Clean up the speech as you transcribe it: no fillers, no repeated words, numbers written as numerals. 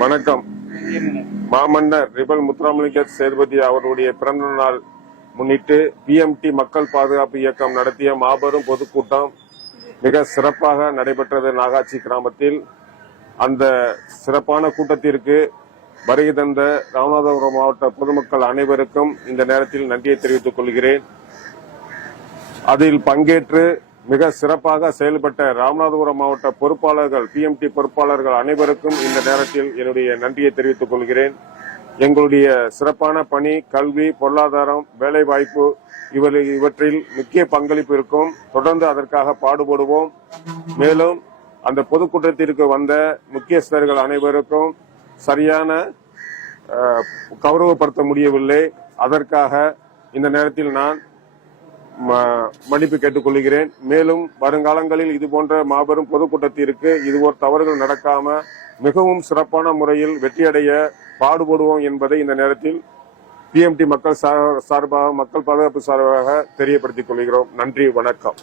வணக்கம். மாமன்னர் ரிபல் முத்துராமலிங்க சேதுபதி அவருடைய பிறந்த நாள் முன்னிட்டு பிஎம்டி மக்கள் பாதுகாப்பு இயக்கம் நடத்திய மாபெரும் பொதுக்கூட்டம் மிக சிறப்பாக நடைபெற்றது நாகாச்சி கிராமத்தில். அந்த சிறப்பான கூட்டத்திற்கு வருகை தந்த ராமநாதபுரம் மாவட்ட பொதுமக்கள் அனைவருக்கும் இந்த நேரத்தில் நன்றியை தெரிவித்துக் கொள்கிறேன். அதில் பங்கேற்று மிக சிறப்பாக செயல்பட்ட ராமநாதபுரம் மாவட்ட பொறுப்பாளர்கள், பிஎம்டி பொறுப்பாளர்கள் அனைவருக்கும் இந்த நேரத்தில் என்னுடைய நன்றியை தெரிவித்துக் கொள்கிறேன். எங்களுடைய சிறப்பான பணி, கல்வி, பொருளாதாரம், வேலைவாய்ப்பு இவற்றில் முக்கிய பங்களிப்பு இருக்கும். தொடர்ந்து அதற்காக பாடுபடுவோம். மேலும் அந்த பொதுக்கூட்டத்திற்கு வந்த முக்கியஸ்தர்கள் அனைவருக்கும் சரியான கௌரவப்படுத்த முடியவில்லை. அதற்காக இந்த நேரத்தில் நான் மன்னிப்பு கேட்டுக்கொள்கிறேன். மேலும் வருங்காலங்களில் இதுபோன்ற மாபெரும் பொதுக்கூட்டத்திற்கு இதுபோல் தவறுகள் நடக்காம மிகவும் சிறப்பான முறையில் வெற்றியடைய பாடுபடுவோம் என்பதை இந்த நேரத்தில் பிஎம்டி மக்கள் சார்பாக, மக்கள் பாதுகாப்பு சார்பாக தெரியப்படுத்திக் கொள்கிறோம். நன்றி, வணக்கம்.